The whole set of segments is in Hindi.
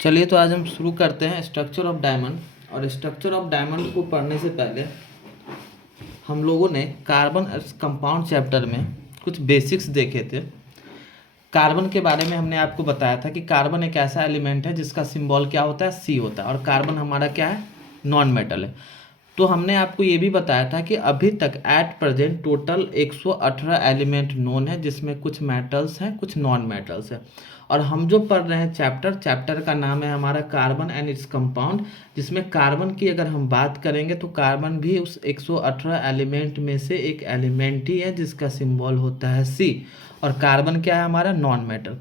चलिए तो आज हम शुरू करते हैं स्ट्रक्चर ऑफ डायमंड। और स्ट्रक्चर ऑफ डायमंड को पढ़ने से पहले हम लोगों ने कार्बन कंपाउंड चैप्टर में कुछ बेसिक्स देखे थे। कार्बन के बारे में हमने आपको बताया था कि कार्बन एक ऐसा एलिमेंट है जिसका सिंबल क्या होता है, सी होता है, और कार्बन हमारा क्या है, नॉन मेटल है। तो हमने आपको ये भी बताया था कि अभी तक at present total 118 element known है, जिसमें कुछ मेटल्स हैं, कुछ नॉन मेटल्स हैं। और हम जो पढ़ रहे हैं चैप्टर का नाम है हमारा कार्बन एंड इट्स कंपाउंड, जिसमें कार्बन की अगर हम बात करेंगे तो कार्बन भी उस 118 एलिमेंट में से एक एलिमेंट ही है जिसका सिंबल होता है सी। और कार्बन क्या है, हमारा नॉन मेटल।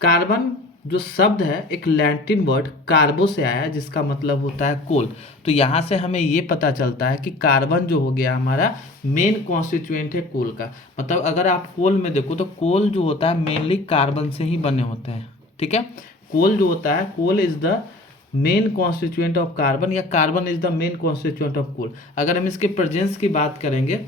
कार्बन जो शब्द है एक लैटिन वर्ड कार्बो से आया है, जिसका मतलब होता है कोल। तो यहाँ से हमें ये पता चलता है कि कार्बन जो हो गया हमारा मेन कॉन्स्टिट्यूएंट है कोल का। मतलब अगर आप कोल में देखो तो कोल जो होता है मेनली कार्बन से ही बने होते हैं। ठीक है, कोल जो होता है, coal is the main constituent of carbon, या carbon is the main constituent of coal. अगर हम इसके प्रेजेंस की बात करेंगे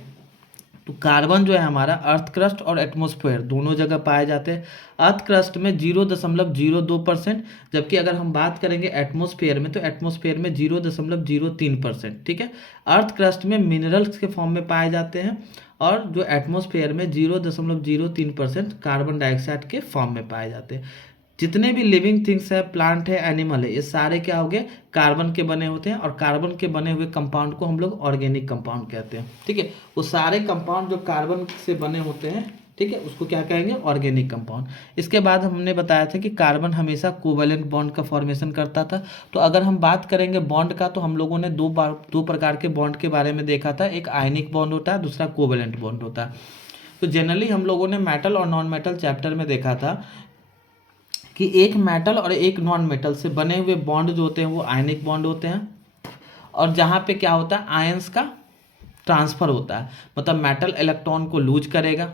तो कार्बन जो है हमारा अर्थ क्रस्ट और एटमॉस्फेयर दोनों जगह पाए जाते हैं। अर्थ क्रस्ट में 0.02%, जबकि अगर हम बात करेंगे एटमॉस्फेयर में तो एटमॉस्फेयर में 0.03%। ठीक है, अर्थ क्रस्ट में मिनरल्स के फॉर्म में पाए जाते हैं, और जो एटमॉस्फेयर में 0.03% कार्बन डाइऑक्साइड के फॉर्म में पाए जाते हैं। जितने भी लिविंग थिंग्स है, प्लांट है, एनिमल है, ये सारे क्या हो गए, कार्बन के बने होते हैं। और कार्बन के बने हुए कंपाउंड को हम लोग ऑर्गेनिक कंपाउंड कहते हैं। ठीक है, वो सारे कंपाउंड जो कार्बन से बने होते हैं, ठीक है, उसको क्या कहेंगे, ऑर्गेनिक कंपाउंड। इसके बाद हमने बताया था कि कार्बन हमेशा कोवैलेंट बॉन्ड का फॉर्मेशन करता था। तो अगर हम बात करेंगे बॉन्ड का, तो हम लोगों ने दो प्रकार के बॉन्ड के बारे में देखा था। एक आयनिक बॉन्ड होता है, दूसरा कोवैलेंट बॉन्ड होता है। तो जनरली हम लोगों ने मेटल और नॉन मेटल चैप्टर में देखा था कि एक मेटल और एक नॉन मेटल से बने हुए बॉन्ड जो होते हैं वो आयनिक बॉन्ड होते हैं। और जहाँ पे क्या होता है, आयंस का ट्रांसफर होता है। मतलब मेटल इलेक्ट्रॉन को लूज करेगा,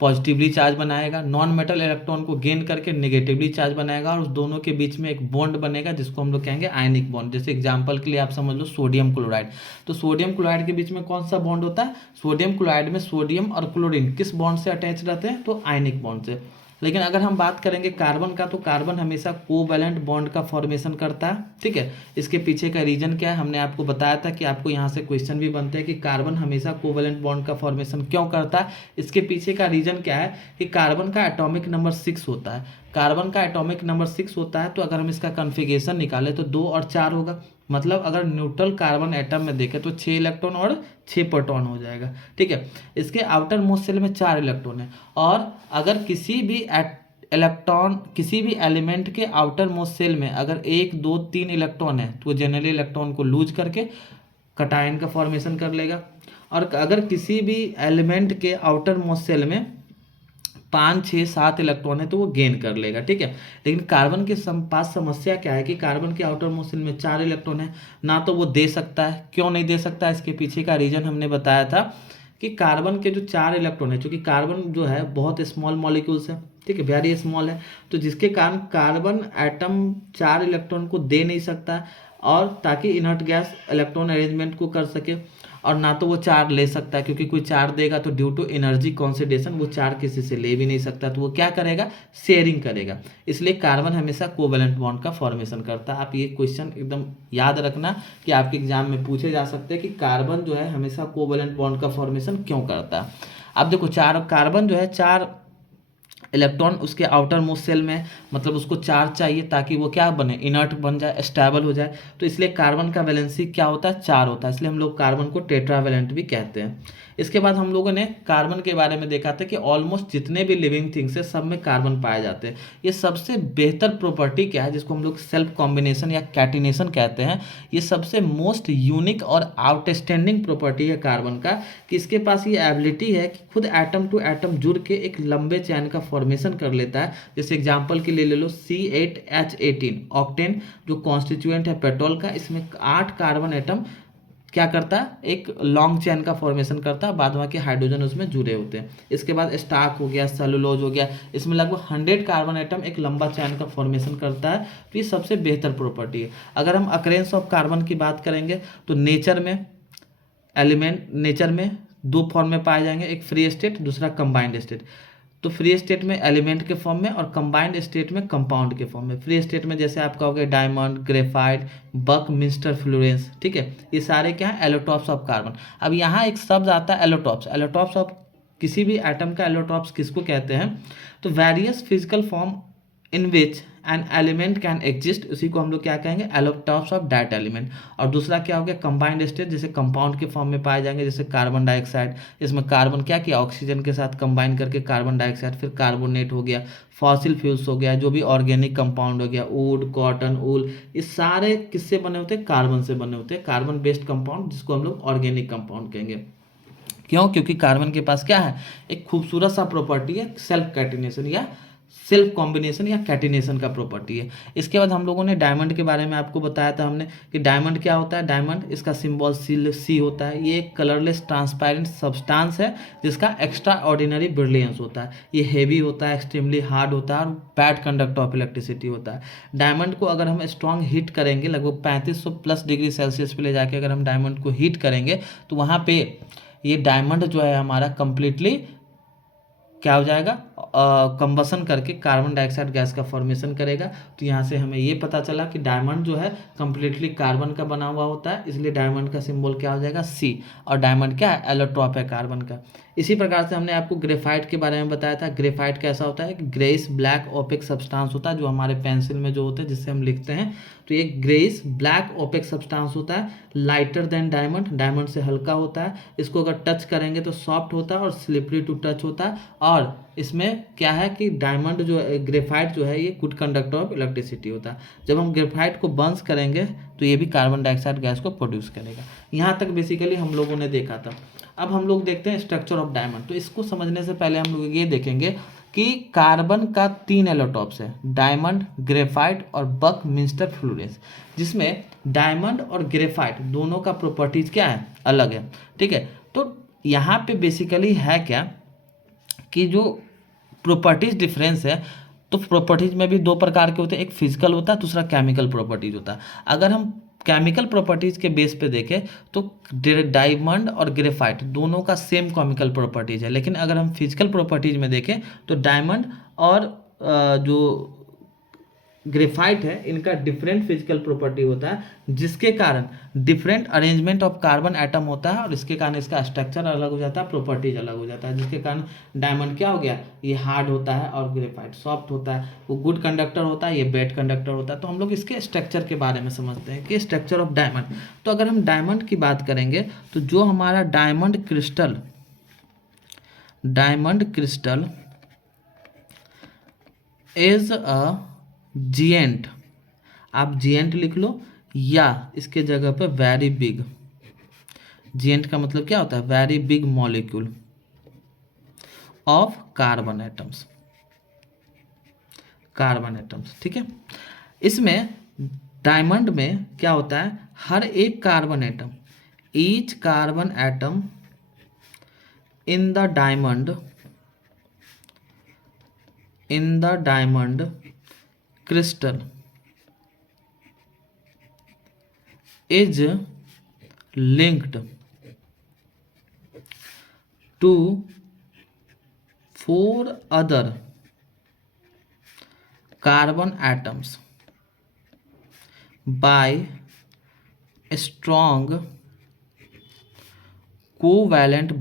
पॉजिटिवली चार्ज बनाएगा, नॉन मेटल इलेक्ट्रॉन को गेन करके नेगेटिवली चार्ज बनाएगा, और उस दोनों के बीच में एक बॉन्ड बनेगा जिसको हम लोग कहेंगे आयनिक बॉन्ड। जैसे एग्जांपल के लिए आप समझ लो सोडियम क्लोराइड। तो सोडियम क्लोराइड के बीच में कौन सा बॉन्ड होता है, सोडियम क्लोराइड में सोडियम और क्लोरीन किस बॉन्ड से अटैच रहते हैं, तो आयनिक बॉन्ड से। लेकिन अगर हम बात करेंगे कार्बन का, तो कार्बन हमेशा कोवैलेंट बॉन्ड का फॉर्मेशन करता है। ठीक है, इसके पीछे का रीजन क्या है, हमने आपको बताया था कि आपको यहाँ से क्वेश्चन भी बनते हैं कि कार्बन हमेशा कोवैलेंट बॉन्ड का फॉर्मेशन क्यों करता है। इसके पीछे का रीजन क्या है कि कार्बन का एटॉमिक नंबर 6 होता है। कार्बन का एटॉमिक नंबर 6 होता है, तो अगर हम इसका कन्फिगरेशन निकालें तो 2 और 4 होगा। मतलब अगर न्यूट्रल कार्बन एटम में देखें तो 6 इलेक्ट्रॉन और 6 प्रोटॉन हो जाएगा। ठीक है, इसके आउटर मोस्ट शेल में 4 इलेक्ट्रॉन है। और अगर किसी भी किसी भी एलिमेंट के आउटर मोस्ट शेल में अगर 1 2 3 इलेक्ट्रॉन है, तो जनरली इलेक्ट्रॉन को लूज करके कटायन का फॉर्मेशन कर लेगा। और अगर किसी भी एलिमेंट के आउटर मोस्ट शेल में 5 6 7 इलेक्ट्रॉन है तो वो गेन कर लेगा। ठीक है, लेकिन कार्बन के पास समस्या क्या है कि कार्बन के आउटर मोस्ट शेल में 4 इलेक्ट्रॉन है, ना तो वो दे सकता है। क्यों नहीं दे सकता, इसके पीछे का रीजन हमने बताया था कि कार्बन के जो 4 इलेक्ट्रॉन है, चूंकि कार्बन जो है बहुत स्मॉल मॉलिक्यूल्स है, ठीक है, वेरी स्मॉल है, तो जिसके कारण कार्बन एटम 4 इलेक्ट्रॉन को दे नहीं सकता, और ताकि इनर्ट गैस इलेक्ट्रॉन अरेंजमेंट को कर सके। और ना तो वो 4 ले सकता है, क्योंकि कोई 4 देगा तो ड्यू टू एनर्जी कॉन्सेंट्रेशन वो 4 किसी से ले भी नहीं सकता, तो वो क्या करेगा, शेयरिंग करेगा। इसलिए कार्बन हमेशा कोवैलेंट बॉन्ड का फॉर्मेशन करता है। आप ये क्वेश्चन एकदम याद रखना कि आपके एग्जाम में पूछे जा सकते हैं कि कार्बन जो है हमेशा कोवैलेंट बॉन्ड का फॉर्मेशन क्यों करता है। अब देखो, 4 कार्बन जो है 4 इलेक्ट्रॉन उसके आउटर मोस्ट सेल में, मतलब उसको चार्ज चाहिए ताकि वो क्या बने, इनर्ट बन जाए, स्टेबल हो जाए। तो इसलिए कार्बन का वैलेंसी क्या होता है, 4 होता है, इसलिए हम लोग कार्बन को टेट्रावैलेंट भी कहते हैं। इसके बाद हम लोगों ने कार्बन के बारे में देखा था कि ऑलमोस्ट जितने भी लिविंग थिंग्स है सब में कार्बन पाए जाते हैं। ये सबसे बेहतर प्रॉपर्टी क्या है, जिसको हम लोग सेल्फ कॉम्बिनेशन या कैटिनेशन कहते हैं, ये सबसे मोस्ट यूनिक और आउटस्टैंडिंग प्रॉपर्टी है कार्बन का, कि इसके पास ये एबिलिटी है कि खुद एटम टू एटम जुड़ के एक लंबे चैन का फॉर्मेशन कर लेता है। जैसे एग्जांपल के लिए ले लो C8H18 ऑक्टेन जो कॉन्स्टिट्यूएंट है पेट्रोल का, इसमें 8 कार्बन एटम क्या करता है, एक लॉन्ग चैन का फॉर्मेशन करता है, बाद बाकी हाइड्रोजन उसमें जुड़े होते हैं। इसके बाद स्टार्क हो गया, सेलुलोज हो गया, इसमें लगभग 100 कार्बन एटम एक लंबा चैन का फॉर्मेशन करता है। तो ये सबसे बेहतर प्रॉपर्टी है। अगर हम अकरेंस ऑफ कार्बन की बात करेंगे तो नेचर में 2 फॉर्म में पाए जाएंगे, एक फ्री स्टेट, दूसरा कंबाइंड स्टेट। तो फ्री स्टेट में एलिमेंट के फॉर्म में और कंबाइंड स्टेट में कंपाउंड के फॉर्म में। फ्री स्टेट में जैसे आपका हो गया डायमंड, ग्रेफाइट, बकमिंस्टर फ्लोरेंस, ठीक है, ये सारे क्या है, एलोटॉप्स ऑफ कार्बन। अब यहाँ एक शब्द आता है एलोटॉप्स। एलोटॉप्स ऑफ किसी भी एटम का एलोटॉप्स किसको कहते हैं, तो various physical form in which an element can exist, उसी को हम लोग क्या कहेंगे, एलोटॉप्स ऑफ दैट एलिमेंट। और दूसरा क्या हो गया, कंबाइंड स्टेट, जैसे कंपाउंड के फॉर्म में पाए जाएंगे, जैसे कार्बन डाइऑक्साइड, इसमें कार्बन क्या किया, ऑक्सीजन के साथ कंबाइन करके कार्बन डाइऑक्साइड, फिर कार्बोनेट हो गया, फॉसिल फ्यूल्स हो गया, जो भी ऑर्गेनिक कंपाउंड हो गया, वुड, कॉटन, वूल, ये सारे किससे बने होते हैं, कार्बन से बने होते हैं, कार्बन बेस्ड कंपाउंड, जिसको हम लोग ऑर्गेनिक कंपाउंड कहेंगे। क्यों, क्योंकि कार्बन के पास क्या है, एक खूबसूरत सा प्रॉपर्टी है, सेल्फ कैटिनेशन या सेल्फ कॉम्बिनेशन या कैटिनेशन का प्रॉपर्टी है। इसके बाद हम लोगों ने डायमंड के बारे में आपको बताया था हमने कि डायमंड क्या होता है। डायमंड, इसका सिंबल सी होता है। ये एक कलरलेस ट्रांसपेरेंट सब्सटेंस है जिसका एक्स्ट्रा ऑर्डिनरी ब्रिलियंस होता है। ये हेवी होता है, एक्सट्रीमली हार्ड होता है और बैड कंडक्टर ऑफ इलेक्ट्रिसिटी होता है। डायमंड को अगर हम स्ट्रॉन्ग हीट करेंगे, लगभग 3500 प्लस डिग्री सेल्सियस पे ले जाके अगर हम डायमंड को हीट करेंगे, तो वहाँ पे ये डायमंड जो है हमारा कंप्लीटली क्या हो जाएगा, कंबसन करके कार्बन डाइऑक्साइड गैस का फॉर्मेशन करेगा। तो यहाँ से हमें ये पता चला कि डायमंड जो है कंप्लीटली कार्बन का बना हुआ होता है, इसलिए डायमंड का सिंबल क्या हो जाएगा, सी। और डायमंड क्या है, एलोट्रॉप है कार्बन का। इसी प्रकार से हमने आपको ग्रेफाइट के बारे में बताया था। ग्रेफाइट कैसा होता है, ग्रेइस ब्लैक ओपेक सब्सटेंस होता है, जो हमारे पेंसिल में जो होते हैं जिससे हम लिखते हैं, तो ये ग्रेइस ब्लैक ओपेक सब्सटेंस होता है, लाइटर देन डायमंड, डायमंड से हल्का होता है। इसको अगर टच करेंगे तो सॉफ्ट होता है और स्लिपरी टू टच होता है। और इसमें क्या है कि डायमंड जो ग्रेफाइट जो है ये गुड कंडक्टर ऑफ इलेक्ट्रिसिटी होता है। जब हम ग्रेफाइट को बर्न्स करेंगे तो ये भी कार्बन डाइऑक्साइड गैस को प्रोड्यूस करेगा। यहाँ तक बेसिकली हम लोगों ने देखा था। अब हम लोग देखते हैं स्ट्रक्चर ऑफ डायमंड। तो इसको समझने से पहले हम लोग ये देखेंगे कि कार्बन का 3 एलोटॉप्स है, डायमंड, ग्रेफाइट और बकमिंस्टर फ्लोरेंस, जिसमें डायमंड और ग्रेफाइट दोनों का प्रॉपर्टीज क्या है, अलग है, ठीक है। तो यहाँ पे बेसिकली है क्या कि जो प्रॉपर्टीज डिफरेंस है, तो प्रॉपर्टीज में भी 2 प्रकार के होते हैं, एक फिजिकल होता है, दूसरा केमिकल प्रॉपर्टीज होता है। अगर हम केमिकल प्रॉपर्टीज के बेस पे देखें तो डायमंड और ग्रेफाइट दोनों का सेम केमिकल प्रॉपर्टीज है, लेकिन अगर हम फिजिकल प्रॉपर्टीज में देखें तो डायमंड और जो ग्रेफाइट है इनका डिफरेंट फिजिकल प्रॉपर्टी होता है, जिसके कारण different arrangement of carbon atom होता है और इसके कारण इसका स्ट्रक्चर अलग हो जाता है, प्रॉपर्टीज अलग हो जाता है, जिसके कारण डायमंड क्या हो गया, ये हार्ड होता है और ग्रेफाइट सॉफ्ट होता है। वो गुड कंडक्टर होता है, ये बैड कंडक्टर होता है। तो हम लोग इसके स्ट्रक्चर के बारे में समझते हैं कि स्ट्रक्चर ऑफ डायमंड। तो अगर हम डायमंड की बात करेंगे तो जो हमारा डायमंड क्रिस्टल इज अ जिएंट, आप जिएंट लिख लो या इसके जगह पे वेरी बिग। जिएंट का मतलब क्या होता है, very big molecule of carbon atoms, ठीक है। इसमें डायमंड में क्या होता है, हर एक carbon atom, each carbon atom in the diamond crystal is linked to 4 other carbon atoms by strong covalent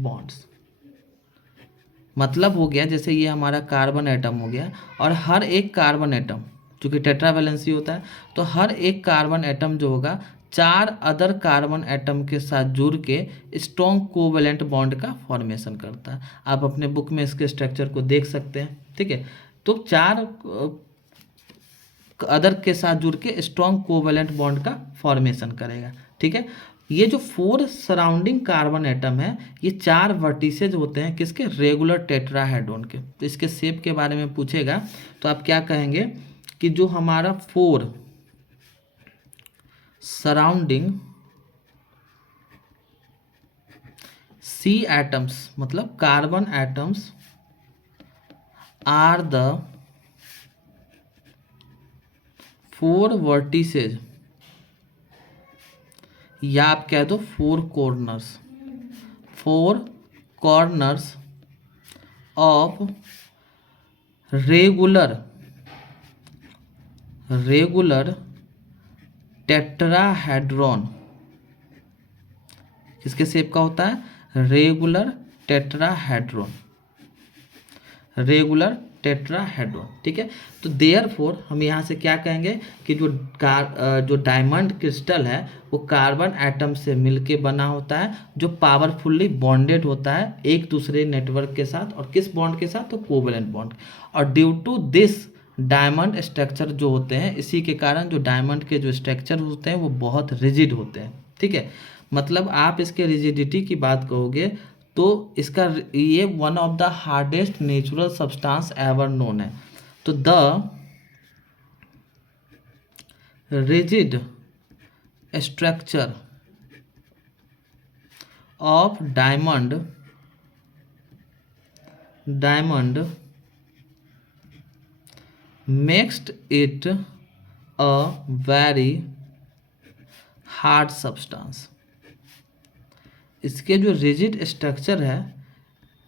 bonds। मतलब हो गया, जैसे ये हमारा कार्बन एटम हो गया और हर एक कार्बन एटम चूँकि टेट्रावैलेंसी होता है, तो हर एक कार्बन एटम जो होगा 4 अदर कार्बन एटम के साथ जुड़ के स्ट्रॉन्ग कोवेलेंट बॉन्ड का फॉर्मेशन करता है। आप अपने बुक में इसके स्ट्रक्चर को देख सकते हैं, ठीक है। तो 4 अदर के साथ जुड़ के स्ट्रॉन्ग कोवेलेंट बॉन्ड का फॉर्मेशन करेगा, ठीक है। ये जो 4 सराउंडिंग कार्बन एटम है, ये 4 वर्टिसेज होते हैं किसके, रेगुलर टेट्राहेड्रॉन के। तो इसके शेप के बारे में पूछेगा तो आप क्या कहेंगे कि जो हमारा 4 सराउंडिंग सी एटम्स मतलब carbon atoms are the 4 vertices, या आप कह दो 4 corners corners of regular tetrahedron. किसके शेप का होता है? Regular tetrahedron, regular tetrahedron. ठीक है, तो देयरफॉर हम यहाँ से क्या कहेंगे कि जो डायमंड क्रिस्टल है वो कार्बन एटम से मिलके बना होता है, जो पावरफुल्ली बॉन्डेड होता है एक दूसरे नेटवर्क के साथ। और किस बॉन्ड के साथ? तो कोवेलेंट बॉन्ड। और due to this diamond structure जो होते हैं, इसी के कारण जो डायमंड के जो स्ट्रक्चर होते हैं वो बहुत रिजिड होते हैं। ठीक है, मतलब आप इसके रिजिडिटी की बात कहोगे तो इसका ये one of the hardest natural substance ever known है। तो the rigid structure of diamond makes it a very hard substance। इसके जो रिजिड स्ट्रक्चर है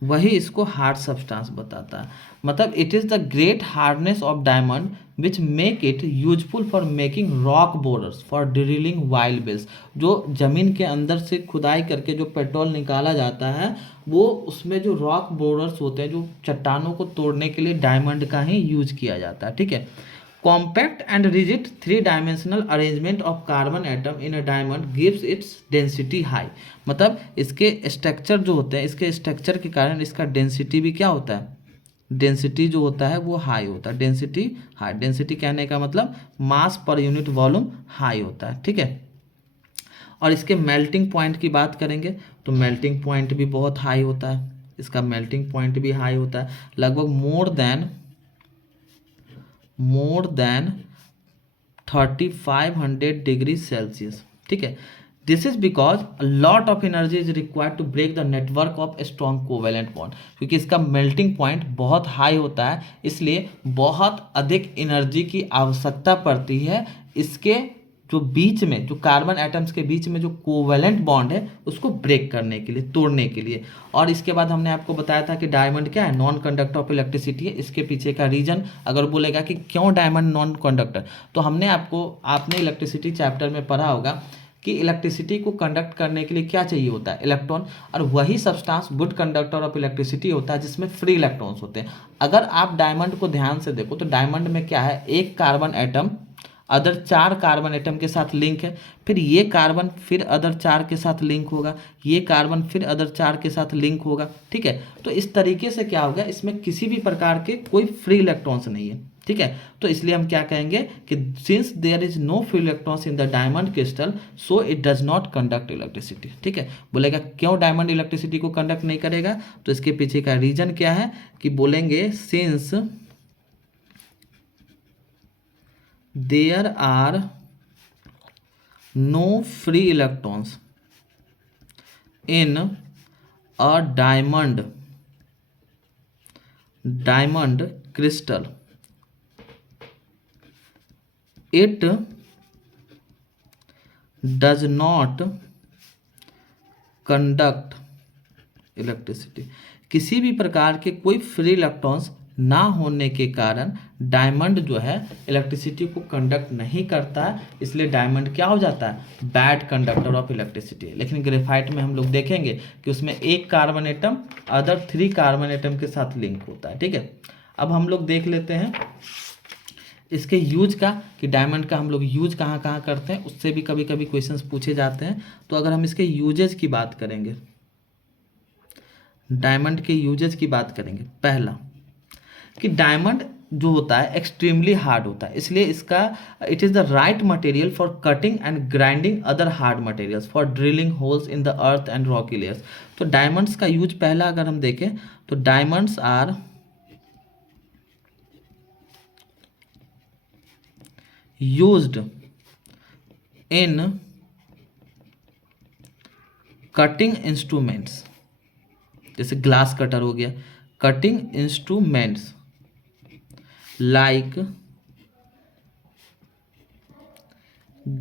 वही इसको हार्ड सब्सटेंस बताता है। मतलब it is the great hardness of diamond which make it useful for making rock borers for drilling wild wells. जो ज़मीन के अंदर से खुदाई करके जो पेट्रोल निकाला जाता है, वो उसमें जो रॉक बोरर्स होते हैं, जो चट्टानों को तोड़ने के लिए डायमंड का ही यूज किया जाता है। ठीक है, compact and rigid 3 dimensional arrangement of carbon atom in a diamond gives its density high. मतलब इसके स्ट्रक्चर जो होते हैं, इसके स्ट्रक्चर के कारण इसका डेंसिटी भी क्या होता है? डेंसिटी जो होता है वो हाई होता है। डेंसिटी हाई, डेंसिटी कहने का मतलब मास पर यूनिट वॉल्यूम हाई होता है। ठीक है, और इसके मेल्टिंग पॉइंट की बात करेंगे तो मेल्टिंग पॉइंट भी बहुत हाई होता है। इसका मेल्टिंग पॉइंट भी हाई होता है, लगभग मोर देन 3500 डिग्री सेल्सियस। ठीक है, this is because a lot of energy is required to break the network of strong covalent bond. क्योंकि इसका मेल्टिंग पॉइंट बहुत हाई होता है, इसलिए बहुत अधिक एनर्जी की आवश्यकता पड़ती है इसके जो बीच में, जो कार्बन एटम्स के बीच में जो कोवेलेंट बॉन्ड है उसको ब्रेक करने के लिए, तोड़ने के लिए। और इसके बाद हमने आपको बताया था कि डायमंड क्या है? नॉन कंडक्टर ऑफ इलेक्ट्रिसिटी है। इसके पीछे का रीजन अगर बोलेगा कि क्यों डायमंड नॉन कंडक्टर, तो आपने इलेक्ट्रिसिटी चैप्टर में पढ़ा होगा कि इलेक्ट्रिसिटी को कंडक्ट करने के लिए क्या चाहिए होता है? इलेक्ट्रॉन। और वही substance good conductor of electricity होता है जिसमें फ्री इलेक्ट्रॉन्स होते हैं। अगर आप डायमंड को ध्यान से देखो तो डायमंड में क्या है? एक carbon atom other 4 carbon atom के साथ लिंक है, फिर ये कार्बन फिर अदर 4 के साथ लिंक होगा, ये कार्बन फिर अदर 4 के साथ लिंक होगा। ठीक है, तो इस तरीके से क्या होगा, इसमें किसी भी प्रकार के कोई फ्री इलेक्ट्रॉन्स नहीं है। ठीक है, तो इसलिए हम क्या कहेंगे कि since there is no free electrons in the diamond crystal so it does not conduct electricity. ठीक है, बोलेगा क्यों डायमंड इलेक्ट्रिसिटी को कंडक्ट नहीं करेगा, तो इसके पीछे का रीजन क्या है कि बोलेंगे since there are no free electrons in a diamond crystal, it does not conduct electricity. किसी भी प्रकार के कोई फ्री इलेक्ट्रॉन्स ना होने के कारण डायमंड जो है इलेक्ट्रिसिटी को कंडक्ट नहीं करता है, इसलिए डायमंड क्या हो जाता है? Bad conductor of electricity. लेकिन ग्रेफाइट में हम लोग देखेंगे कि उसमें एक carbon atom other 3 carbon atom के साथ लिंक होता है। ठीक है, अब हम लोग देख लेते हैं इसके यूज का, कि डायमंड का हम लोग यूज कहाँ कहाँ करते हैं, उससे भी कभी कभी क्वेश्चंस पूछे जाते हैं। तो अगर हम इसके यूजेज की बात करेंगे, डायमंड के यूजेज की बात करेंगे, पहला कि डायमंड जो होता है एक्सट्रीमली हार्ड होता है, इसलिए इसका it is the right material for cutting and grinding other hard materials for drilling holes in the earth and rocky layers. तो डायमंड्स का यूज पहला अगर हम देखें तो diamonds are used in cutting instruments, जैसे ग्लास कटर हो गया, cutting instruments like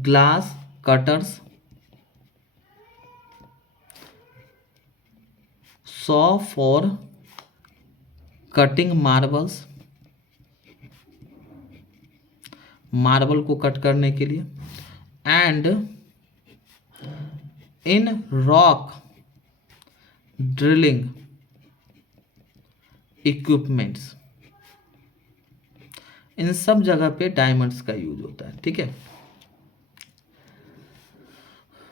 glass cutters, saw for cutting marbles, marble को कट करने के लिए, and in rock drilling equipments, इन सब जगह पे डायमंड्स का यूज होता है। ठीक है,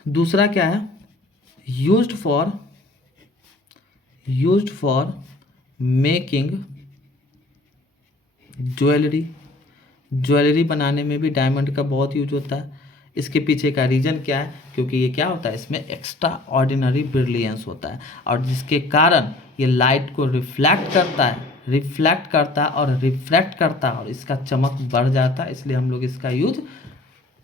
दूसरा क्या है, used for making jewellery, jewellery बनाने में भी डायमंड का बहुत यूज होता है। इसके पीछे का रीज़न क्या है, क्योंकि ये क्या होता है, इसमें एक्स्ट्रा ऑर्डिनरी ब्रिलियंस होता है, और जिसके कारण ये लाइट को रिफ्लेक्ट करता है और रिफ्रैक्ट करता है, और इसका चमक बढ़ जाता है। इसलिए हम लोग इसका यूज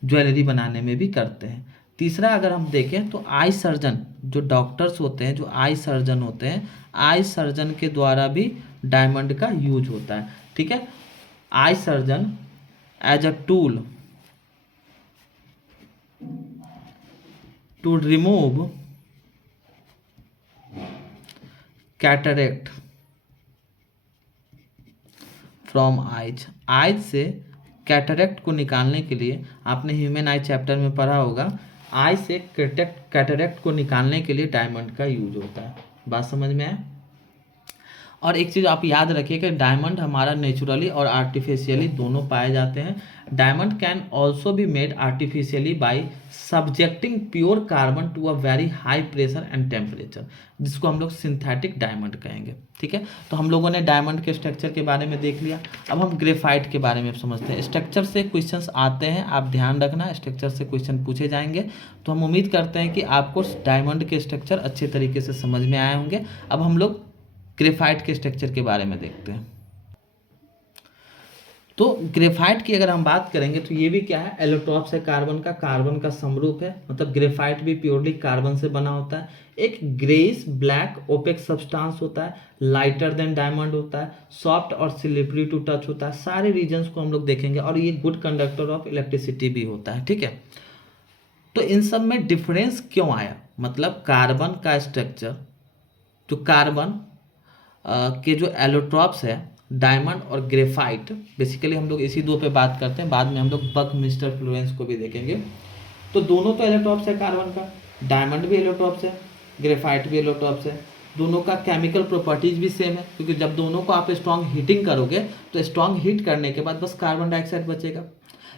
ज्वेलरी बनाने में भी करते हैं। तीसरा अगर हम देखें तो आई सर्जन, जो डॉक्टर्स होते हैं, जो आई सर्जन होते हैं, आई सर्जन के द्वारा भी डायमंड का यूज होता है। ठीक है, eye surgeon as a tool to remove cataract from eyes से कैटरेक्ट को निकालने के लिए, आपने ह्यूमन आई चैप्टर में पढ़ा होगा, आई से कैटरेक्ट को निकालने के लिए डायमंड का यूज होता है। बात समझ में आए? और एक चीज़ आप याद रखिए कि डायमंड हमारा नेचुरली और आर्टिफिशियली दोनों पाए जाते हैं। Diamond can also be made artificially by subjecting pure carbon to a very high pressure and temperature, जिसको हम लोग सिंथेटिक डायमंड कहेंगे। ठीक है, तो हम लोगों ने डायमंड के स्ट्रक्चर के बारे में देख लिया। अब हम ग्रेफाइट के बारे में समझते हैं। स्ट्रक्चर से क्वेश्चंस आते हैं, आप ध्यान रखना, स्ट्रक्चर से क्वेश्चन पूछे जाएंगे। तो हम उम्मीद करते हैं कि आपको डायमंड के स्ट्रक्चर अच्छे तरीके से समझ में आए होंगे। अब हम लोग ग्रेफाइट के स्ट्रक्चर के बारे में देखते हैं। तो ग्रेफाइट की अगर हम बात करेंगे तो ये भी क्या है, एलोट्रॉप्स है कार्बन का समरूप है। मतलब ग्रेफाइट भी प्योरली कार्बन से बना होता है। एक ग्रेइश ब्लैक ओपेक सब्सटेंस होता है, लाइटर देन डायमंड होता है, सॉफ्ट और स्लिपरी टू टच होता है। सारे रीजन्स को हम लोग देखेंगे, और ये गुड कंडक्टर ऑफ इलेक्ट्रिसिटी भी होता है। ठीक है, तो इन सब में डिफरेंस क्यों आया, मतलब कार्बन का स्ट्रक्चर, जो कार्बन के जो एलोट्रॉप्स है, डायमंड और ग्रेफाइट, बेसिकली हम लोग इसी दो पे बात करते हैं। बाद में हम लोग बकमिस्टर फ्लोरेंस को भी देखेंगे। तो दोनों तो एलोट्रॉप्स है कार्बन का, डायमंड भी एलोट्रॉप्स है, ग्रेफाइट भी एलोट्रॉप्स है। दोनों का केमिकल प्रॉपर्टीज भी सेम है, क्योंकि जब दोनों को आप स्ट्रॉन्ग हीटिंग करोगे तो स्ट्रॉन्ग हीट करने के बाद बस कार्बन डाइऑक्साइड बचेगा।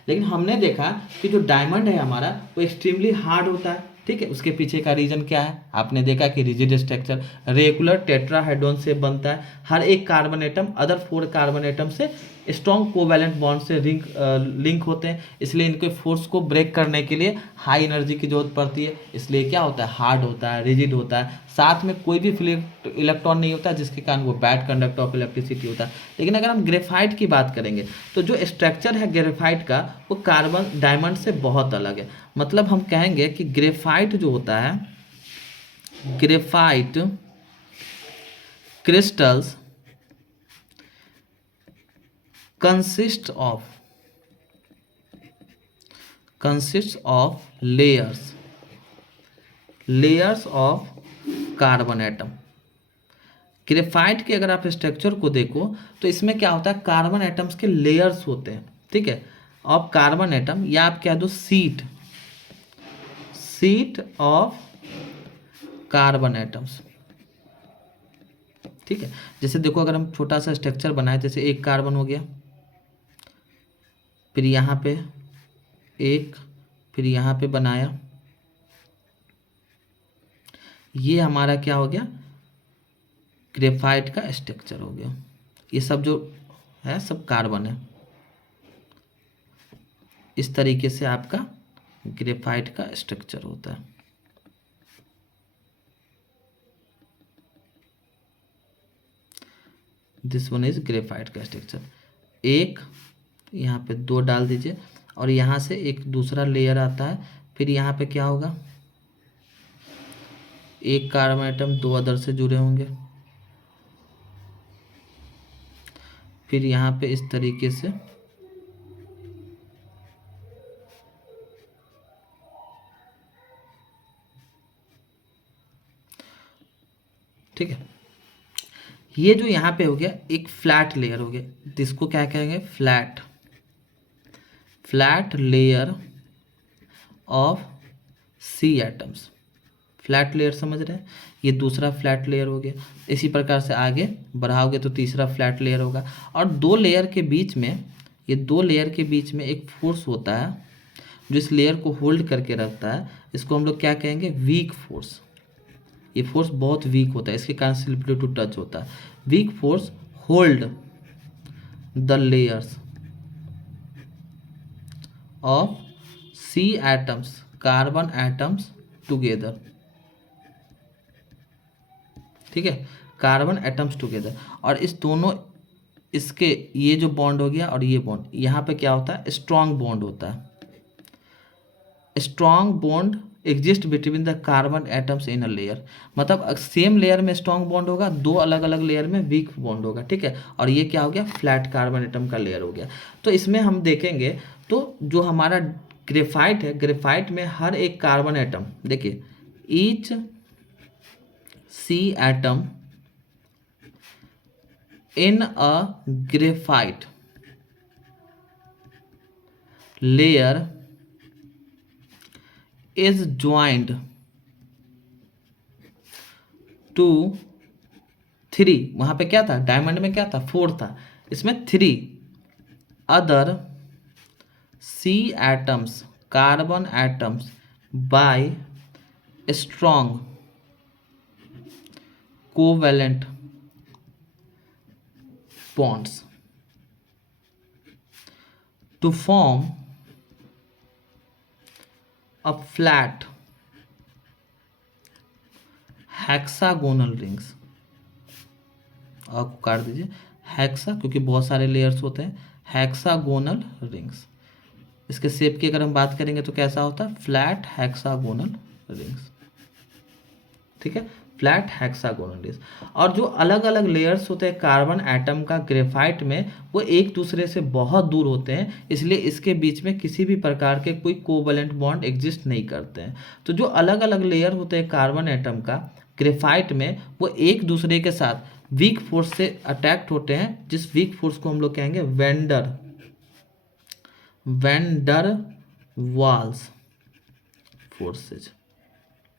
लेकिन हमने देखा कि जो डायमंड है हमारा, वो एक्सट्रीमली हार्ड होता है। ठीक है, उसके पीछे का रीजन क्या है, आपने देखा कि रिजिड स्ट्रक्चर, रेगुलर टेट्राहेड्रॉन से बनता है। हर एक carbon atom other 4 carbon atom से स्ट्रॉन्ग कोवैलेंट बॉन्ड से लिंक होते हैं। इसलिए इनके फोर्स को ब्रेक करने के लिए हाई एनर्जी की जरूरत पड़ती है। इसलिए क्या होता है, हार्ड होता है, रिजिड होता है। साथ में कोई भी फ्री इलेक्ट्रॉन नहीं होता, जिसके कारण वो बैड कंडक्टर ऑफ इलेक्ट्रिसिटी होता है। लेकिन अगर हम ग्रेफाइट की बात करेंगे तो जो स्ट्रक्चर है ग्रेफाइट का, वो कार्बन डायमंड से बहुत अलग है। मतलब हम कहेंगे कि ग्रेफाइट जो होता है, graphite crystals consist of layers of carbon atom. Graphite के अगर आप स्ट्रक्चर को देखो तो इसमें क्या होता है, कार्बन एटम्स के लेयर्स होते हैं। ठीक है, ऑफ कार्बन एटम, या आप क्या दो, सीट ऑफ कार्बन एटम्स। ठीक है, जैसे देखो अगर हम छोटा सा स्ट्रक्चर बनाए, जैसे एक कार्बन हो गया, फिर यहाँ पे एक, फिर यहाँ पे बनाया, ये हमारा क्या हो गया, ग्रेफाइट का स्ट्रक्चर हो गया। ये सब जो है सब कार्बन है। इस तरीके से आपका ग्रेफाइट का स्ट्रक्चर होता है। दिस वन इज ग्रेफाइट का स्ट्रक्चर। एक यहाँ पे 2 डाल दीजिए, और यहाँ से एक दूसरा लेयर आता है। फिर यहाँ पे क्या होगा, एक कार्बन एटम 2 अदर से जुड़े होंगे। फिर यहाँ पे इस तरीके से ठीक है, ये जो यहाँ पे हो गया एक फ्लैट लेयर हो गया, जिसको क्या कहेंगे, flat layer of C atoms. Flat layer समझ रहे हैं, ये दूसरा फ्लैट लेयर हो गया। इसी प्रकार से आगे बढ़ाओगे तो तीसरा फ्लैट लेयर होगा। और दो लेयर के बीच में, ये दो लेयर के बीच में एक फोर्स होता है जो इस लेयर को होल्ड करके रखता है, इसको हम लोग क्या कहेंगे, वीक फोर्स। ये फोर्स बहुत वीक होता है, इसके कारण स्लिपरी टू टच होता है। Weak force hold the layers of C atoms, carbon atoms together. ठीक है, कार्बन एटम्स टुगेदर। और इस दोनों, इसके ये जो बॉन्ड हो गया और ये बॉन्ड, यहाँ पे क्या होता है, स्ट्रॉन्ग बॉन्ड होता है। Strong bond exist between the carbon atoms in a layer, मतलब सेम लेयर में स्ट्रॉन्ग बॉन्ड होगा, दो अलग अलग लेयर में वीक बॉन्ड होगा। ठीक है, और ये क्या हो गया, फ्लैट कार्बन एटम का लेयर हो गया। तो इसमें हम देखेंगे तो जो हमारा ग्रेफाइट है, ग्रेफाइट में हर एक कार्बन एटम, देखिए each C atom in a graphite layer is joined to 3, वहां पे क्या था, डायमंड में क्या था, 4 था, इसमें 3 other C atoms, carbon atoms by strong covalent bonds to form a flat hexagonal rings। आपको काट दीजिए हेक्सा, क्योंकि बहुत सारे लेयर्स होते हैं, हेक्सागोनल रिंग्स। इसके शेप की अगर हम बात करेंगे तो कैसा होता है, फ्लैट हेक्सागोनल रिंग्स। ठीक है, फ्लैट हेक्सागोनल रिंग्स। और जो अलग अलग लेयर्स होते हैं कार्बन एटम का ग्रेफाइट में, वो एक दूसरे से बहुत दूर होते हैं, इसलिए इसके बीच में किसी भी प्रकार के कोई कोवलेंट बॉन्ड एग्जिस्ट नहीं करते हैं। तो जो अलग अलग लेयर होते हैं कार्बन एटम का ग्रेफाइट में, वो एक दूसरे के साथ वीक फोर्स से अटैक्ट होते हैं, जिस वीक फोर्स को हम लोग कहेंगे वेंडर वाल्स फोर्सेज।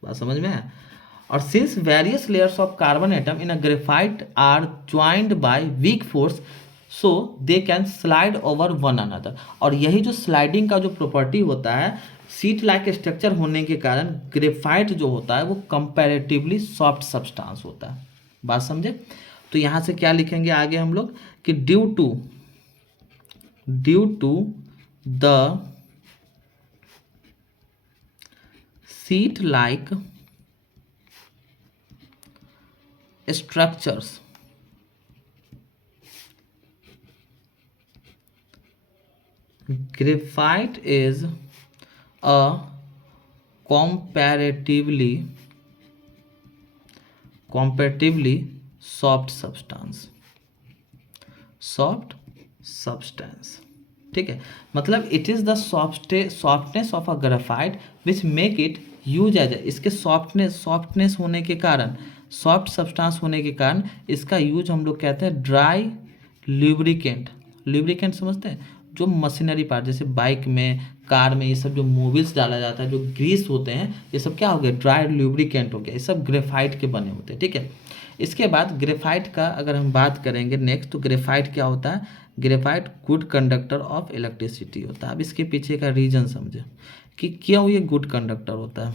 बात समझ में है। और since various layers of carbon atom in a graphite are joined by weak force, so they can slide over one another. और यही जो स्लाइडिंग का जो प्रॉपर्टी होता है, सीट लाइक स्ट्रक्चर होने के कारण ग्रेफाइट जो होता है वो कंपैरेटिवली सॉफ्ट सब्सटेंस होता है। बात समझे। तो यहाँ से क्या लिखेंगे आगे हम लोग कि due to the sheet like structures graphite is a comparatively soft substance। ठीक है, मतलब it is the softness of a graphite which make it use as, इसके सॉफ्टनेस होने के कारण, सॉफ्ट सब्सटेंस होने के कारण इसका यूज हम लोग कहते हैं ड्राई ल्यूब्रिकेंट समझते हैं, जो मशीनरी पार्ट जैसे बाइक में, कार में, ये सब जो मोबिल्स डाला जाता है, जो ग्रीस होते हैं, ये सब क्या हो गया, ड्राई ल्यूब्रिकेंट हो गया। ये सब ग्रेफाइट के बने होते हैं। ठीक है, इसके बाद ग्रेफाइट का अगर हम बात करेंगे नेक्स्ट, तो ग्रेफाइट क्या होता है, graphite good conductor of electricity होता है। अब इसके पीछे का रीजन समझे कि क्यों ये गुड कंडक्टर होता है।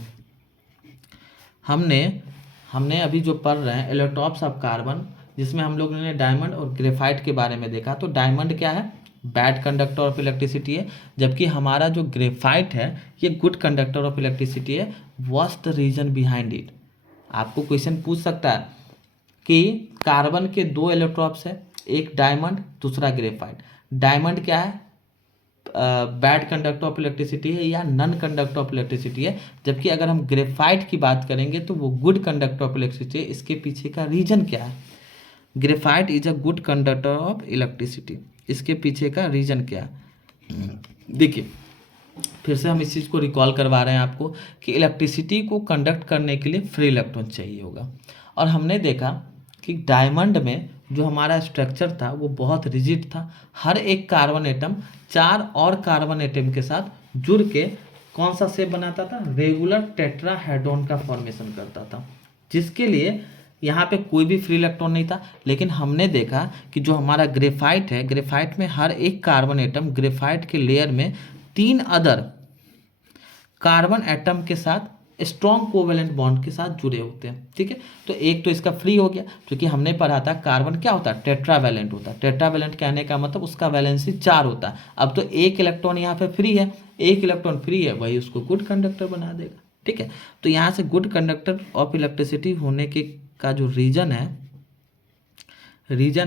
हमने अभी जो पढ़ रहे हैं इलेक्ट्रॉन्स ऑफ कार्बन, जिसमें हम लोगों ने डायमंड और ग्रेफाइट के बारे में देखा। तो डायमंड क्या है, बैड कंडक्टर ऑफ इलेक्ट्रिसिटी है, जबकि हमारा जो ग्रेफाइट है ये गुड कंडक्टर ऑफ इलेक्ट्रिसिटी है। What's the reason behind it. आपको क्वेश्चन पूछ सकता है कि कार्बन के 2 इलेक्ट्रॉन्स है, एक डायमंड दूसरा ग्रेफाइट। डायमंड क्या है, बैड कंडक्टर ऑफ इलेक्ट्रिसिटी है या नन कंडक्टर ऑफ इलेक्ट्रिसिटी है, जबकि अगर हम ग्रेफाइट की बात करेंगे तो वो गुड कंडक्टर ऑफ इलेक्ट्रिसिटी है। इसके पीछे का रीजन क्या है, graphite is a good conductor of electricity, इसके पीछे का रीजन क्या है। देखिए फिर से हम इस चीज़ को रिकॉल करवा रहे हैं आपको कि इलेक्ट्रिसिटी को कंडक्ट करने के लिए फ्री इलेक्ट्रॉन चाहिए होगा। और हमने देखा कि डायमंड में जो हमारा स्ट्रक्चर था वो बहुत रिजिड था। हर एक कार्बन एटम 4 और कार्बन एटम के साथ जुड़ के कौन सा शेप बनाता था, रेगुलर टेट्राहेड्रॉन का फॉर्मेशन करता था, जिसके लिए यहाँ पे कोई भी फ्री इलेक्ट्रॉन नहीं था। लेकिन हमने देखा कि जो हमारा ग्रेफाइट है, ग्रेफाइट में हर एक कार्बन एटम ग्रेफाइट के लेयर में 3 अदर कार्बन एटम के साथ स्ट्रॉन्ग कोवेलेंट बॉन्ड के साथ जुड़े होते हैं। ठीक है, तो एक तो इसका फ्री हो गया, क्योंकि हमने पढ़ा था कार्बन क्या होता है, टेट्रावैलेंट होता है। टेट्रावैलेंट कहने का मतलब उसका वैलेंसी 4 होता है। अब तो एक इलेक्ट्रॉन यहाँ पे फ्री है, एक इलेक्ट्रॉन फ्री है, वही उसको गुड कंडक्टर बना देगा। ठीक है, तो यहाँ से गुड कंडक्टर ऑफ इलेक्ट्रिसिटी होने के का जो रीजन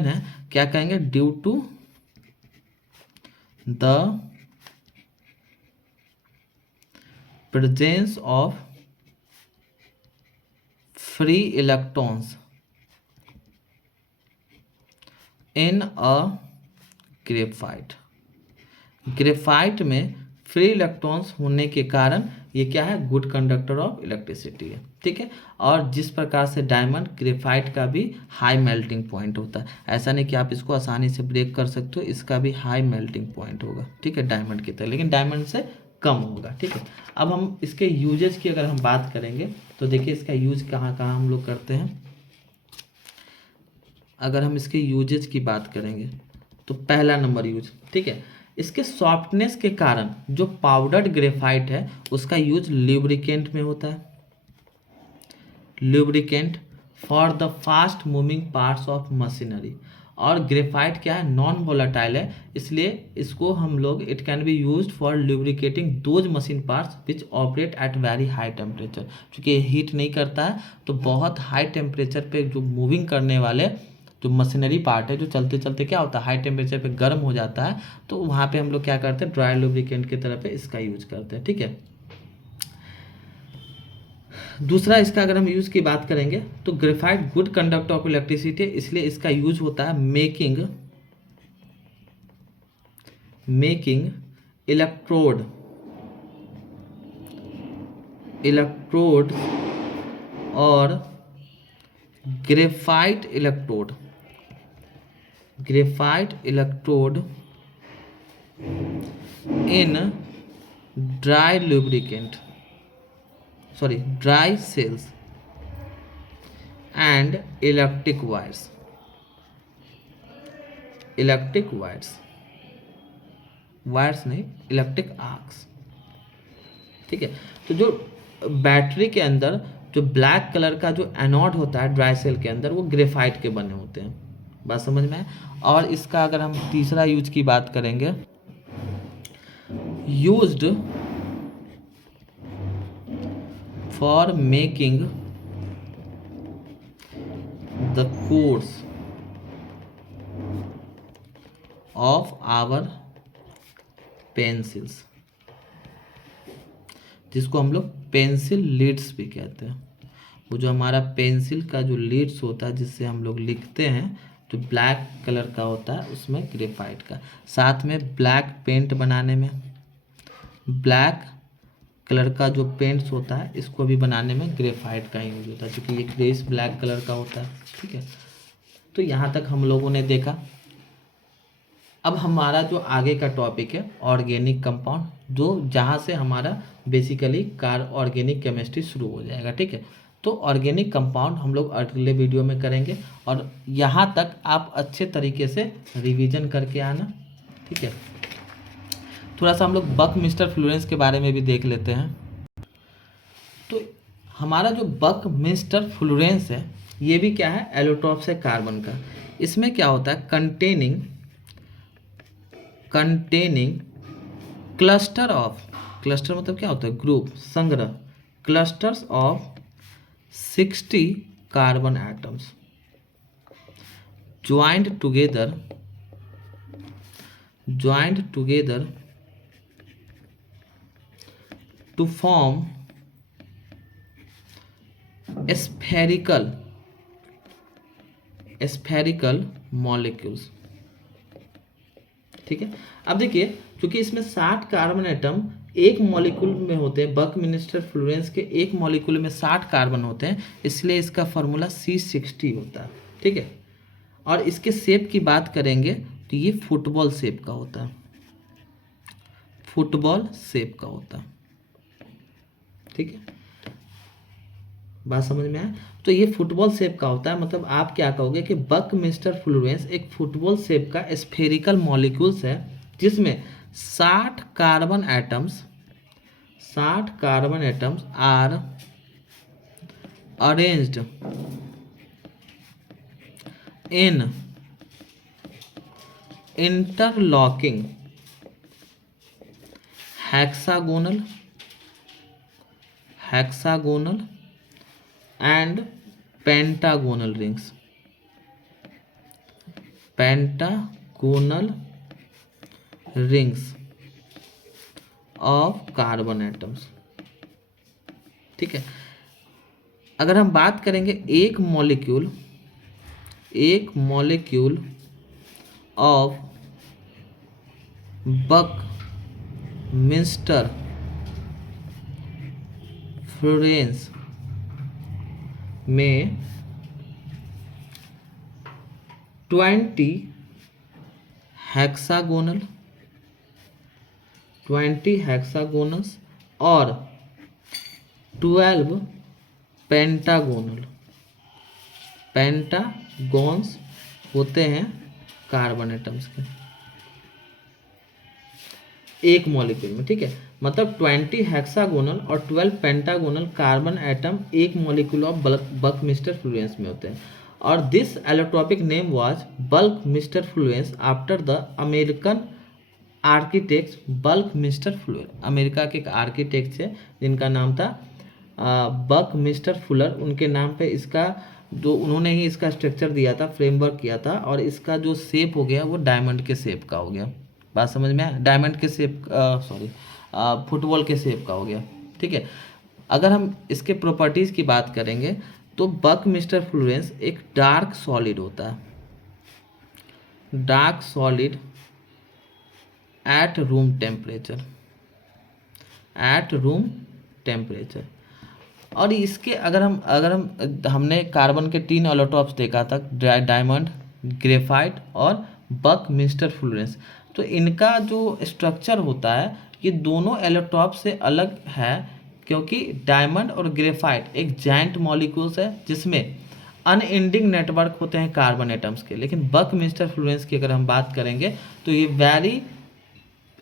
है क्या कहेंगे, due to the presence of free electrons in a graphite. Graphite में फ्री इलेक्ट्रॉन्स होने के कारण ये क्या है, गुड कंडक्टर ऑफ इलेक्ट्रिसिटी है। ठीक है, और जिस प्रकार से डायमंड, ग्रेफाइट का भी हाई मेल्टिंग पॉइंट होता है। ऐसा नहीं कि आप इसको आसानी से ब्रेक कर सकते हो, इसका भी हाई मेल्टिंग पॉइंट होगा। ठीक है, डायमंड की तरह, लेकिन डायमंड से कम होगा। ठीक है, अब हम इसके यूजेज की अगर हम बात करेंगे तो देखिए इसका यूज कहाँ कहाँ हम लोग करते हैं। अगर हम इसके यूजेज की बात करेंगे तो पहला नंबर यूज, ठीक है, इसके सॉफ्टनेस के कारण जो पाउडर्ड ग्रेफाइट है उसका यूज ल्यूब्रिकेंट में होता है। Lubricant for the fast moving parts of machinery. और ग्रेफाइट क्या है, नॉन वोलेटाइल है, इसलिए इसको हम लोग, it can be used for lubricating those machine parts which operate at very high temperature. क्योंकि हीट नहीं करता है, तो बहुत हाई टेम्परेचर पे जो मूविंग करने वाले जो मशीनरी पार्ट है, जो चलते चलते क्या होता है, हाई टेम्परेचर पे गर्म हो जाता है, तो वहाँ पे हम लोग क्या करते हैं, ड्राई लुब्रिकेंट की तरह पे इसका यूज करते हैं। ठीक है, दूसरा इसका अगर हम यूज की बात करेंगे तो graphite good conductor of electricity, इसलिए इसका यूज होता है मेकिंग इलेक्ट्रोड और graphite electrode in dry cells and electric wires नहीं, इलेक्ट्रिक आर्क्स। ठीक है, तो जो बैटरी के अंदर जो ब्लैक कलर का जो एनोड होता है ड्राई सेल के अंदर, वो ग्रेफाइट के बने होते हैं। बात समझ में है। और इसका अगर हम तीसरा यूज की बात करेंगे, used for making the cores of our pencils, जिसको हम लोग पेंसिल लीड्स भी कहते हैं। वो जो हमारा पेंसिल का जो लीड्स होता है जिससे हम लोग लिखते हैं, जो ब्लैक कलर का होता है, उसमें ग्रेफाइट का, साथ में ब्लैक पेंट बनाने में, ब्लैक कलर का जो पेंट्स होता है इसको भी बनाने में ग्रेफाइट का यूज होता है, क्योंकि ये ग्रेस ब्लैक कलर का होता है। ठीक है, तो यहाँ तक हम लोगों ने देखा। अब हमारा जो आगे का टॉपिक है ऑर्गेनिक कंपाउंड, जो जहाँ से हमारा बेसिकली ऑर्गेनिक केमिस्ट्री शुरू हो जाएगा। ठीक है, तो ऑर्गेनिक कंपाउंड हम लोग अगले वीडियो में करेंगे, और यहाँ तक आप अच्छे तरीके से रिवीजन करके आना। ठीक है, थोड़ा सा हम लोग बकमिस्टर फ्लोरेंस के बारे में भी देख लेते हैं। तो हमारा जो बकमिस्टर फ्लोरेंस है, ये भी क्या है, एलोट्रॉप्स है कार्बन का। इसमें क्या होता है, कंटेनिंग क्लस्टर मतलब क्या होता है, ग्रुप, संग्रह, clusters of 60 carbon atoms joined together to form spherical molecules। ठीक है, अब देखिए, क्योंकि इसमें 60 कार्बन एटम एक मॉलिक्यूल में होते हैं, बकमिस्टर फ्लोरेंस के एक मॉलिक्यूल में 60 कार्बन होते हैं, इसलिए इसका फॉर्मूला C60 होता है। ठीक है। और इसके शेप की बात करेंगे तो ये फुटबॉल शेप का होता है, फुटबॉल शेप का होता है, ठीक है। बात समझ में आया? तो ये फुटबॉल शेप का होता है, मतलब आप क्या कहोगे कि बकमिस्टर फ्लोरेंस एक फुटबॉल शेप का स्फेरिकल मॉलिक्यूल्स है जिसमें 60 carbon atoms are arranged in interlocking hexagonal and pentagonal rings of carbon atoms, ठीक है। अगर हम बात करेंगे एक मॉलिक्यूल ऑफ बकमिंस्टर फ्लोरेंस में 20 हेक्सागोनल्स और 12 पेंटागॉन्स होते हैं कार्बन एटम्स के एक मॉलिक्यूल में, ठीक है। मतलब 20 हेक्सागोनल और 12 पेंटागोनल कार्बन एटम एक मॉलिक्यूल ऑफ बकमिस्टर फ्लोरेंस में होते हैं। और this allotropic name was buckminsterfullerene after the American architect Buckminster Fuller. America के एक आर्किटेक्ट थे जिनका नाम था बकमिस्टर फुलर, उनके नाम पे इसका जो उन्होंने ही इसका स्ट्रक्चर दिया था, फ्रेमवर्क किया था, और इसका जो शेप हो गया वो डायमंड के शेप का हो गया। बात समझ में आया? डायमंड के शेप फुटबॉल के शेप का हो गया, ठीक है। अगर हम इसके प्रॉपर्टीज़ की बात करेंगे तो बकमिस्टर फ्लोरेंस एक डार्क सॉलिड होता है, dark solid at room temperature. और इसके अगर हमने कार्बन के 3 एलोटॉप्स देखा था, डायमंड, ग्रेफाइट और बकमिस्टर फ्लोरेंस। तो इनका जो स्ट्रक्चर होता है ये दोनों एलोटॉप से अलग है, क्योंकि डायमंड और ग्रेफाइट एक जाइंट मॉलिक्यूल्स है जिसमें अनएंडिंग नेटवर्क होते हैं कार्बन एटम्स के। लेकिन बकमिस्टर फ्लोरेंस की अगर हम बात करेंगे तो ये वेरी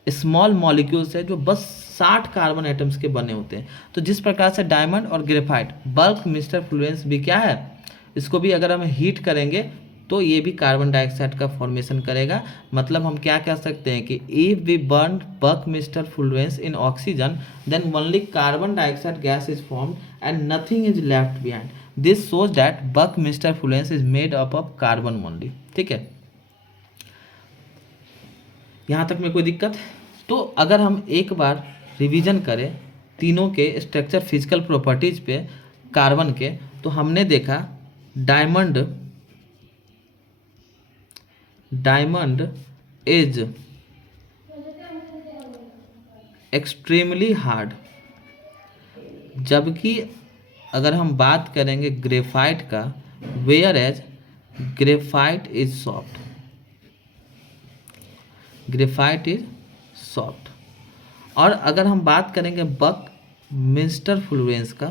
स्मॉल मॉलिक्यूल्स है जो बस 60 कार्बन एटम्स के बने होते हैं। तो जिस प्रकार से डायमंड और ग्रेफाइट, बकमिस्टर फ्लोरेंस भी क्या है, इसको भी अगर हम हीट करेंगे तो ये भी कार्बन डाइऑक्साइड का फॉर्मेशन करेगा। मतलब हम क्या कह सकते हैं कि if we burn buckminsterfullerene in oxygen then only carbon dioxide gas is formed and nothing is left behind. This shows that buckminsterfullerene is made up of carbon only, ठीक है। यहाँ तक में कोई दिक्कत? तो अगर हम एक बार रिवीजन करें तीनों के स्ट्रक्चर फिजिकल प्रॉपर्टीज पे कार्बन के, तो हमने देखा डायमंड इज एक्सट्रीमली हार्ड, जबकि अगर हम बात करेंगे ग्रेफाइट का, where as graphite is soft, और अगर हम बात करेंगे बकमिस्टर फ्लोरेंस का,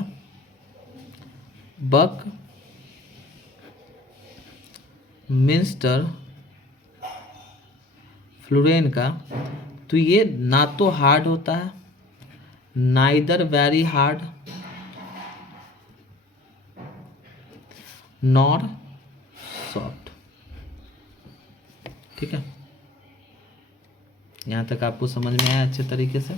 बकमिस्टर फ्लोरेन का, तो ये ना तो हार्ड होता है, neither very hard nor soft, ठीक है। यहाँ तक आपको समझ में आया अच्छे तरीके से?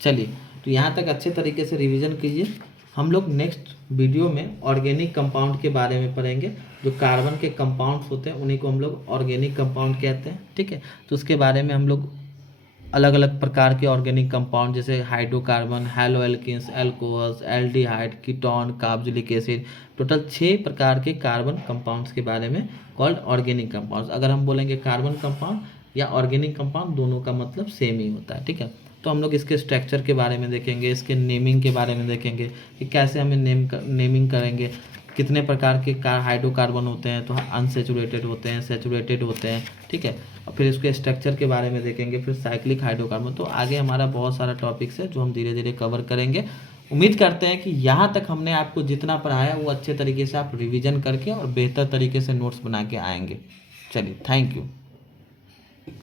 चलिए, तो यहाँ तक अच्छे तरीके से रिवीजन कीजिए। हम लोग नेक्स्ट वीडियो में ऑर्गेनिक कंपाउंड के बारे में पढ़ेंगे। जो कार्बन के कंपाउंड्स होते हैं उन्हीं को हम लोग ऑर्गेनिक कंपाउंड कहते हैं, ठीक है। तो उसके बारे में हम लोग अलग अलग प्रकार के ऑर्गेनिक कंपाउंड जैसे hydrocarbon, haloalkanes, alcohols, aldehyde, ketone, carboxylic acid, total 6 प्रकार के कार्बन कंपाउंड्स के बारे में कॉल्ड ऑर्गेनिक कंपाउंड्स। अगर हम बोलेंगे कार्बन कंपाउंड या ऑर्गेनिक कंपाउंड, दोनों का मतलब सेम ही होता है, ठीक है। तो हम लोग इसके स्ट्रक्चर के बारे में देखेंगे, इसके नेमिंग के बारे में देखेंगे कि कैसे हमें नेमिंग करेंगे, कितने प्रकार के हाइड्रोकार्बन होते हैं, तो अनसेचुरेटेड होते हैं, सेचुरेटेड होते हैं, ठीक है। और फिर इसके स्ट्रक्चर के बारे में देखेंगे, फिर साइक्लिक हाइड्रोकार्बन। तो आगे हमारा बहुत सारा टॉपिक्स है जो हम धीरे धीरे कवर करेंगे। उम्मीद करते हैं कि यहाँ तक हमने आपको जितना पढ़ाया वो अच्छे तरीके से आप रिवीजन करके और बेहतर तरीके से नोट्स बना के आएंगे। चलिए, थैंक यू।